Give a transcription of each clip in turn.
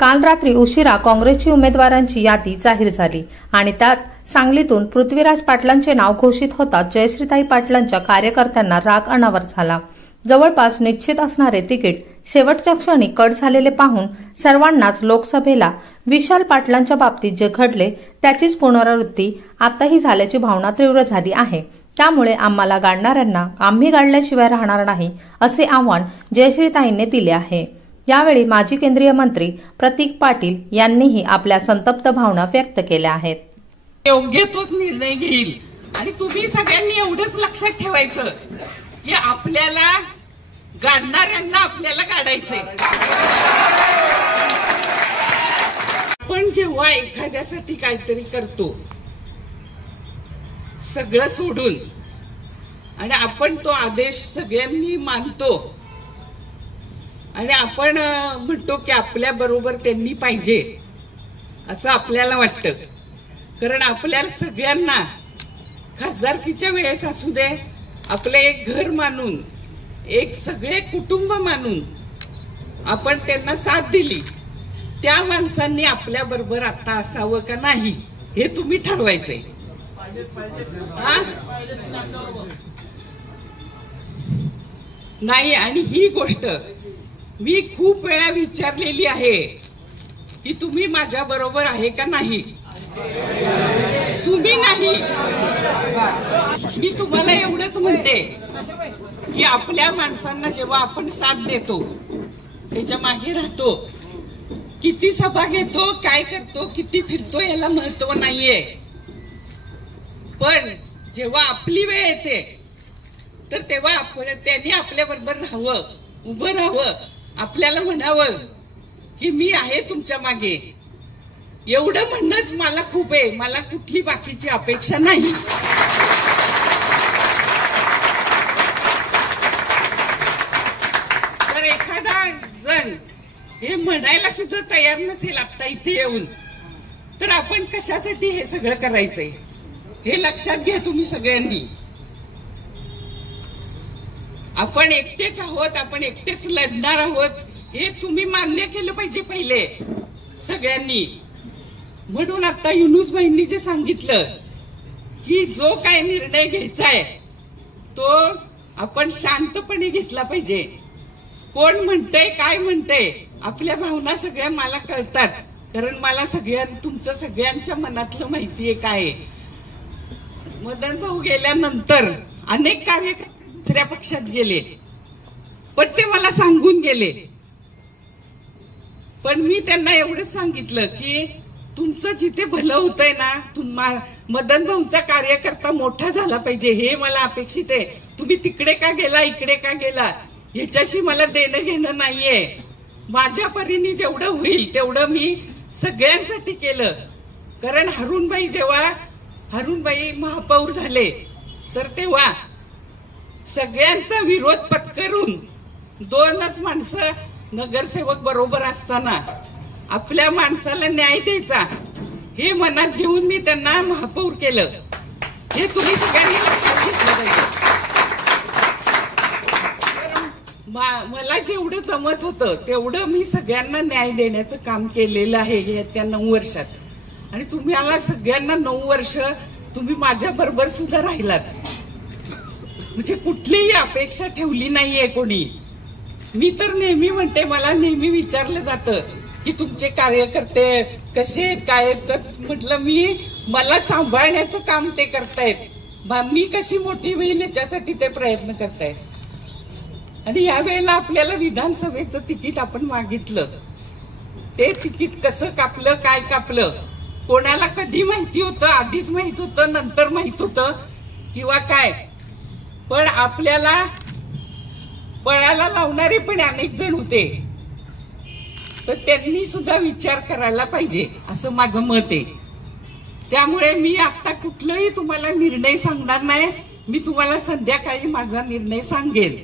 काल रात्री उशिरा काँग्रेसची उमेदवारांची यादी जाहीर झाली आणि त्यात सांगलीतून पृथ्वीराज पाटलांचे नाव घोषित होताच जयश्रीताई पाटलांच्या कार्यकर्त्यांना राग अनावर झाला। जवळपास निश्चित असणारे तिकीट शेवटच्या क्षणी कट झालेले पाहून सर्वांनाच लोकसभेला विशाल पाटलांच्या बाबतीत जे घडले त्याचीच पुनरावृत्ती आताही झाल्याची भावना तीव्र झाली आहे। त्यामुळे आम्हाला गाडणाऱ्यांना आम्ही गाडल्याशिवाय राहणार नाही असे आव्हान जयश्रीताईंनी दिले आहे। यावेळी माजी केंद्रीय मंत्री प्रतीक पाटील यांनीही आपल्या संतप्त भावना व्यक्त केल्या आहेत। योग्य तोच निर्णय घेईल आणि तुम्ही सगळ्यांनी एवढंच लक्षात ठेवायचं की आपल्याला गाडणाऱ्यांना आपल्याला गाडायचंय। पण जेव्हा एखाद्यासाठी काहीतरी करतो सगळं सोडून आणि आपण तो आदेश सगळ्यांनी मानतो आणि आपण म्हणतो की आपल्या बरोबर त्यांनी पाहिजे असं आपल्याला वाटतं, कारण आपल्याला सगळ्यांना खासदारकीच्या वेळेस असू दे आपलं एक घर मानून एक सगळे कुटुंब मानून आपण त्यांना साथ दिली, त्या माणसांनी आपल्या बरोबर आता असावं का नाही हे तुम्ही ठरवायचंय। नाही, आणि ही गोष्ट मी खूप वेळा विचारलेली आहे की तुम्ही माझ्या बरोबर आहे का नाही। तुम्ही नाही, मी तुम्हाला एवढंच म्हणते की आपल्या माणसांना जेव्हा आपण साथ देतो त्याच्या मागे राहतो, किती सभा घेतो काय करतो किती फिरतो याला महत्व नाहीये, पण जेव्हा आपली वेळ येते तर तेव्हा त्यांनी आपल्या बरोबर राहावं, उभं राहावं, आपल्याला म्हणावं की मी आहे तुमच्या मागे। एवढं म्हणणंच मला खूप आहे, मला कुठली बाकीची अपेक्षा नाही। तर एखादा जण हे म्हणायला सुद्धा तयार नसेल आता इथे येऊन, तर आपण कशासाठी हे सगळं करायचंय हे लक्षात घ्या तुम्ही सगळ्यांनी। आपण एकटेच आहोत, आपण एकटेच लढणार आहोत हे तुम्ही मान्य केलं पाहिजे पहिले सगळ्यांनी। म्हणून आता युनुस भाईंनी जे सांगितलं की जो काय निर्णय घ्यायचा आहे तो आपण शांतपणे घेतला पाहिजे। कोण म्हणतंय काय म्हणतंय आपल्या भावना सगळ्या मला कळतात, कारण मला तुमचं सगळ्यांच्या मनातलं माहितीये काय। मदन भाऊ गेल्यानंतर अनेक कार्यकर्ते दुसऱ्या पक्षात गेले, पण ते मला सांगून गेले, पण मी त्यांना एवढंच सांगितलं की तुमचं जिथे भलं होतंय ना, मदन भाऊंचा कार्यकर्ता मोठा झाला पाहिजे हे मला अपेक्षित आहे। तुम्ही तिकडे का गेला इकडे का गेला ह्याच्याशी मला देणं घेणं नाहीये। माझ्या परीने जेवढं होईल तेवढं मी सगळ्यांसाठी केलं, कारण हरुणबाई महापौर झाले तर तेव्हा सगळ्यांचा विरोध पत्करून दोनच माणसं नगरसेवक बरोबर असताना आपल्या माणसाला न्याय द्यायचा हे मनात घेऊन मी त्यांना महापौर केलं, हे तुम्ही सगळ्यांनी लक्षात घेतलं पाहिजे। मला जेवढं जमत होतं तेवढं मी सगळ्यांना न्याय देण्याचं काम केलेलं आहे त्या 9 वर्षात, आणि तुम्ही आला सगळ्यांना 9 वर्ष तुम्ही माझ्या बरोबर सुद्धा राहिलात, म्हणजे कुठलीही अपेक्षा ठेवली नाहीये कोणी। मी तर नेहमी म्हणते, मला नेहमी विचारलं जातं की तुमचे कार्यकर्ते कसे काय, तर म्हटलं मला सांभाळण्याचं काम ते करतायत, मी कशी मोठी होईल याच्यासाठी ते प्रयत्न करतायत। आणि यावेळेला आपल्याला विधानसभेचं तिकीट आपण मागितलं, ते तिकीट कसं कापलं काय कापलं कोणाला कधी माहिती होतं, आधीच माहित होतं नंतर माहित होतं किंवा काय, पण आपल्याला पळायला लावणारे पण अनेक जण होते, तर त्यांनी सुद्धा विचार करायला पाहिजे असं माझं मत आहे। त्यामुळे मी आता कुठलाही तुम्हाला निर्णय सांगणार नाही, मी तुम्हाला संध्याकाळी माझा निर्णय सांगेन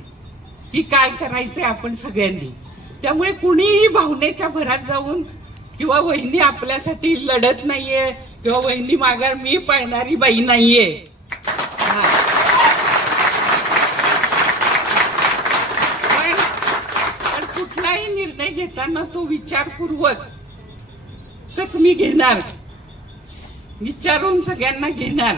की काय करायचंय आपण सगळ्यांनी। त्यामुळे कुणीही भावनेच्या भरात जाऊन किंवा वहिनी आपल्यासाठी लढत नाहीये किंवा वहिनी माघार मी पळणारी बाई नाहीये, पण कुठलाही निर्णय घेताना तो विचारपूर्वक पक्कच मी घेणार, विचारून सगळ्यांना घेणार.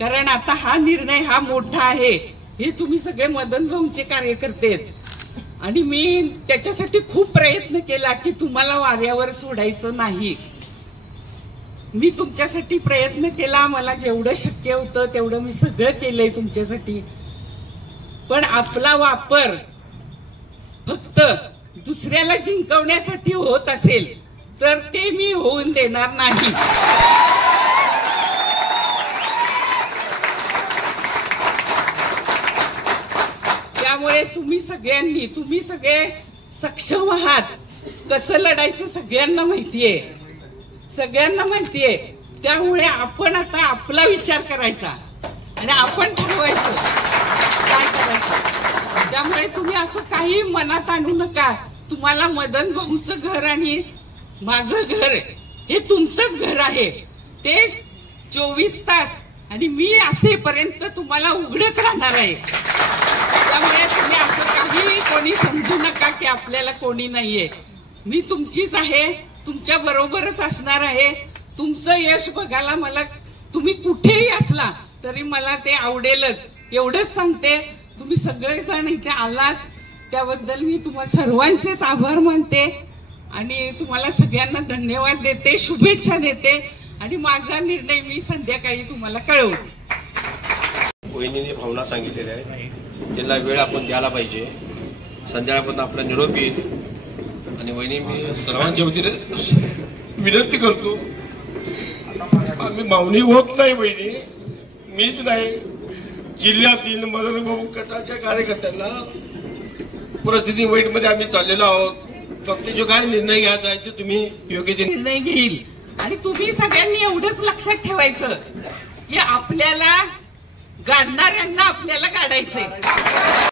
कारण आता हा निर्णय हा मोठा आहे. हे तुम्ही सगळे मदन भाऊंचे कार्यकर्ते आहेत आणि मी त्याच्यासाठी खूप प्रयत्न केला की तुम्हाला वाऱ्यावर सोडायचं नाही. मी तुमच्यासाठी प्रयत्न केला, मला जेवढं शक्य होतं तेवढं मी सगळं केलंय तुमच्यासाठी. पण आपला वापर फक्त दुसऱ्याला जिंकवण्यासाठी होत असेल तर ते मी होऊन देणार नाही. त्यामुळे तुम्ही सगळे सक्षम आहात. कसं लढायचं सगळ्यांना माहितीये, त्यामुळे आपण आता आपला विचार करायचा आणि आपण ठरवायचं काय करायचं. त्यामुळे तुम्ही असं काही मनात आणू नका. तुम्हाला मदन भाऊचं घर आणि माझं घर हे तुमचंच घर आहे. ते 24 तास आणि मी असेपर्यंत तुम्हाला उघडच राहणार आहे. त्यामुळे तुम्ही असं काही कोणी समजू नका की आपल्याला कोणी नाहीये. मी तुमचीच आहे, तुमच्या बरोबरच असणार आहे. तुमचं यश बघायला मला तुम्ही कुठेही असला तरी मला ते आवडेलच. एवढंच सांगते. तुम्ही सगळेजण इथे आलात त्याबद्दल मी तुम्हा सर्वांचेच आभार मानते आणि तुम्हाला सगळ्यांना धन्यवाद देते, शुभेच्छा देते आणि माझा निर्णय मी संध्याकाळी तुम्हाला कळवते. वहिनीने भावना सांगितलेल्या आहेत, त्यांना वेळ आपण द्यायला पाहिजे. संध्याकाळपर्यंत आपला निरोप येईल आणि वहिनी मी सर्वांच्या वतीने विनंती करतो, आम्ही मावणी होत नाही वहिनी, मीच नाही जिल्ह्यातील मदन भाऊ गटाच्या कार्यकर्त्यांना परिस्थिती वाईटमध्ये आम्ही चाललेलो आहोत. फक्त जो काय निर्णय घ्यायचा आहे ते तुम्ही योग्य ते निर्णय घेईल. आणि तुम्ही सगळ्यांनी एवढंच लक्षात ठेवायचं की आपल्याला गाडणाऱ्यांना आपल्याला गाडायचंय.